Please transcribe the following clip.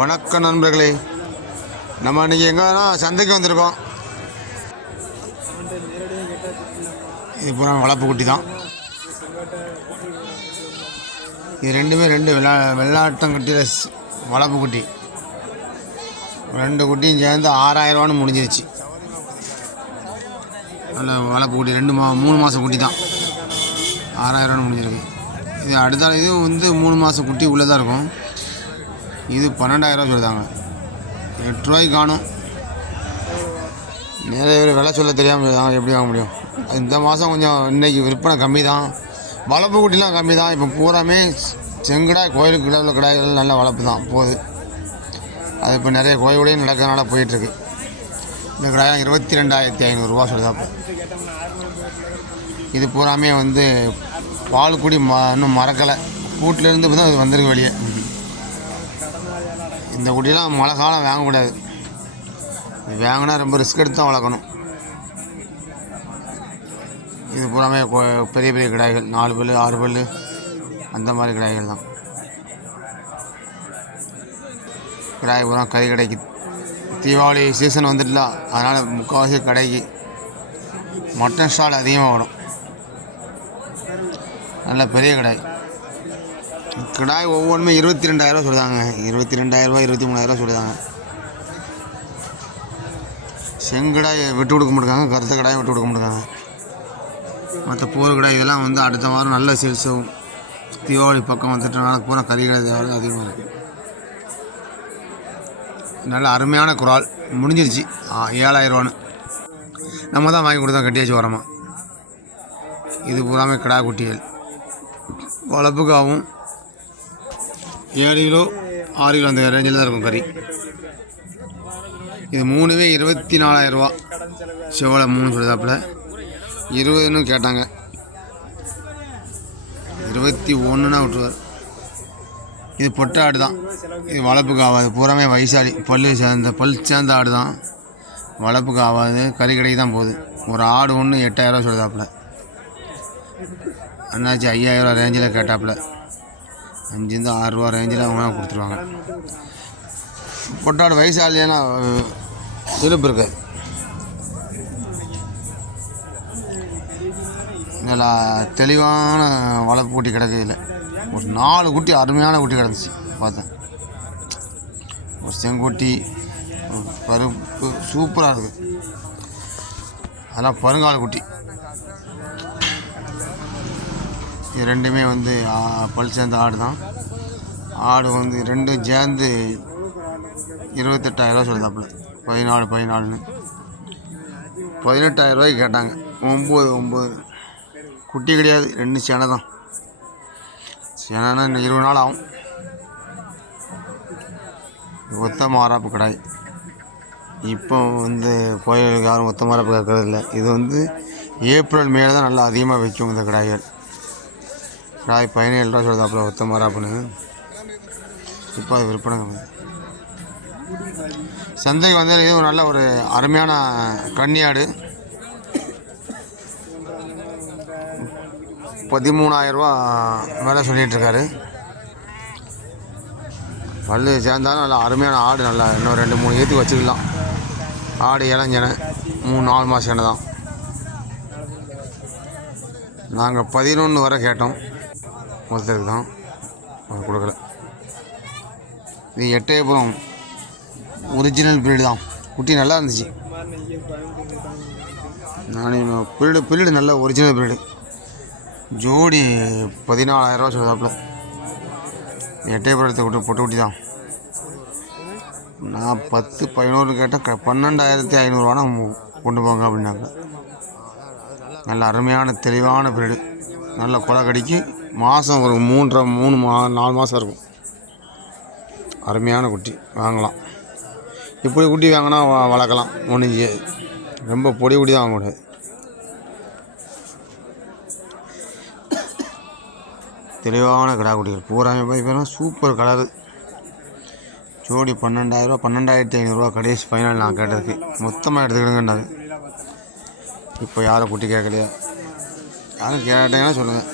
வணக்கம் நண்பர்களே, நம்ம இன்றைக்கி எங்கன்னா சந்தைக்கு வந்திருக்கோம். இது பூரா வளர்ப்பு குட்டி தான். இது ரெண்டுமே வெள்ளாட்டங்குட்டியில் வளர்ப்பு குட்டி. ரெண்டு குட்டியும் சேர்ந்து 6000ரூவான்னு முடிஞ்சிருச்சு. நல்ல வளர்ப்பு குட்டி, 3 மாதம் குட்டி தான். 6000ரூவான்னு முடிஞ்சிருக்கு. இது அடுத்த இது 3 மாதம் குட்டி உள்ளே தான் இருக்கும். இது 12000 சொல்லுதாங்க. 8 ரூபாய்க்கு காணும். நிறைய பேர் விலை சொல்ல தெரியாமல் சொல்லுதாங்க. எப்படி வாங்க முடியும்? இந்த மாதம் கொஞ்சம் இன்றைக்கி விற்பனை கம்மி தான். வளர்ப்பு குட்டிலாம் கம்மி தான். இப்போ பூராமே செங்கடாய் கோயிலுக்கு கிடவுல கிடாய்கள் நல்ல வளர்ப்பு தான் போகுது. அது இப்போ நிறைய கோயிலுடையும் நடக்கிறதுனால போயிட்டுருக்கு. இந்த கிடாயம் 22,500 சொல்லுதாப்போ. இது பூராமே பால் குடி இன்னும் மறக்கலை. கூட்டிலேருந்து இப்போ தான் அது வந்திருக்கு வெளியே. இந்த குட்டியெல்லாம் மழை காலம் வாங்கக்கூடாது. இது வாங்கினா ரொம்ப ரிஸ்க் எடுத்து தான் வளர்க்கணும். இது பூராமே பெரிய பெரிய கிடாய்கள், 4 பல் 6 பல் அந்த மாதிரி கிடாய்கள் தான். கிடாய் பூரா கறி கடைக்கு தீபாவளி சீசன் வந்துட்டுல, அதனால் முக்கால்வாசி கடைக்கு மட்டன் ஸ்டால் அதிகமாக வரும். நல்ல பெரிய கிடாய். கிடாய் ஒவ்வொன்றுமே 22,000 சொல்லுதாங்க. 22,000 23,000 சொல்லுதாங்க. செங்கடாய் விட்டு கொடுக்க மாட்டாங்க, கருத்த கடாயை விட்டு கொடுக்க மாட்டாங்க. மற்ற போர் கிடாய் இதெல்லாம் அடுத்த வாரம் நல்ல சேல்ஸ் ஆகும். தீபாவளி பக்கம் வந்துட்டனால பூரா கறி கடை தேவை அதிகமாக இருக்குது. நல்ல அருமையான குரால் முடிஞ்சிருச்சு. 7,000ரூவான்னு நம்ம தான் வாங்கி கொடுத்தா கட்டியாச்சு வரமா. இது பூராமே கிடா குட்டிகள். வளர்ப்புக்காகவும் 7 கிலோ 6 கிலோ அந்த ரேஞ்சில் தான் இருக்கும் கறி. இது 3மே 24,000 ரூபா. செவலை 3 சொல்லுதாப்பில் 20ன்னு கேட்டாங்க. 21ன்னா விட்டுருவார். இது பொட்டை ஆடு தான். இது வளர்ப்புக்கு ஆகாது. பூராமே வயசாளி பல் சேர்ந்த ஆடு தான். வளர்ப்புக்கு ஆகாது. கறி கடைக்கு தான் போகுது. ஒரு ஆடு ஒன்று 8,000 சொல்லுதாப்பில். அண்ணாச்சி 5,000 ரேஞ்சில் கேட்டாப்புல. 5 6 ரூபா ரேஞ்சில் அவங்க கொடுத்துருவாங்க. பொட்டாடு வயசாலியானா இழுப்பு இருக்காது. நல்லா தெளிவான வளர்ப்பு குட்டி கிடக்குதில்ல. ஒரு 4 குட்டி அருமையான குட்டி கிடந்துச்சு பார்த்தேன். ஒரு செங்குட்டி, பருப்பு சூப்பராக இருக்குது. அதெல்லாம் பருங்கால குட்டி. இது ரெண்டுமே பல் சேர்ந்த ஆடு தான். ஆடு ரெண்டும் சேர்ந்து 28,000 சொல்லுதாப்புல. 14ன்னு 18,000 ரூபாய்க்கு கேட்டாங்க. 9 குட்டி கிடையாது, 2 சேனை தான். சேனைன்னா இன்னும் 20 நாள் ஆகும். ஒத்த மாறாப்பு கடாய். இப்போ கோயிலுக்கு யாரும் ஒத்த மாறாப்பு கேட்கறது இல்லை. இது ஏப்ரல் மேலே தான் நல்லா அதிகமாக வைக்கும் இந்த கடாய்கள். கடாய் 17 ரூபா சொல்லுதாப்புல ஒத்த மாறாப்புன்னு. இப்போ அது விற்பனை. சந்தைக்கு இது ஒரு நல்ல ஒரு அருமையான கன்னியாடு. 13,000 ரூபா மேலே சொல்லிகிட்ருக்காரு. பல் சேர்ந்தாலும் நல்லா அருமையான ஆடு. நல்லா இன்னும் 2-3 ஏற்றி வச்சுக்கலாம். ஆடு இளஞ்சனை 3-4 மாதம் சேனை தான். நாங்கள் 11 வரை கேட்டோம். ஒருத்தருக்கு தான் கொடுக்கல. இது எட்டயபுரம் ஒரிஜினல் பிரீடு தான். குட்டி நல்லா இருந்துச்சு. பிரீடு நல்ல ஒரிஜினல் பிரீடு. ஜோடி 14,000 ரூபா சொல்லுதாப்புல. எட்டயபுரத்தை பொட்டு குட்டி தான். நான் 10-11 கேட்டேன். 12,500 கொண்டு போங்க அப்படின்னாங்க. நல்ல அருமையான தெளிவான பிரீடு. நல்ல கொலைக்கடிக்கு மாதம் ஒரு 3-4 மாதம் இருக்கும். அருமையான குட்டி வாங்கலாம். இப்படி குட்டி வாங்கினா வளர்க்கலாம். ஒன்று ரொம்ப பொடி குட்டி தான் வாங்கக்கூடாது. தெளிவான கிடா குட்டிகள் பூராமே பார்த்தீங்கன்னா சூப்பர் கலரு. ஜோடி 12,000 12,500 கடைசி ஃபைனல் நான் கேட்டதுக்கு. மொத்தமாக எடுத்துக்கிடுங்கன்றாரு. இப்போ யாரும் குட்டி கேட்கலையா? யாரும் கேட்டீங்கன்னா சொல்லுங்கள்.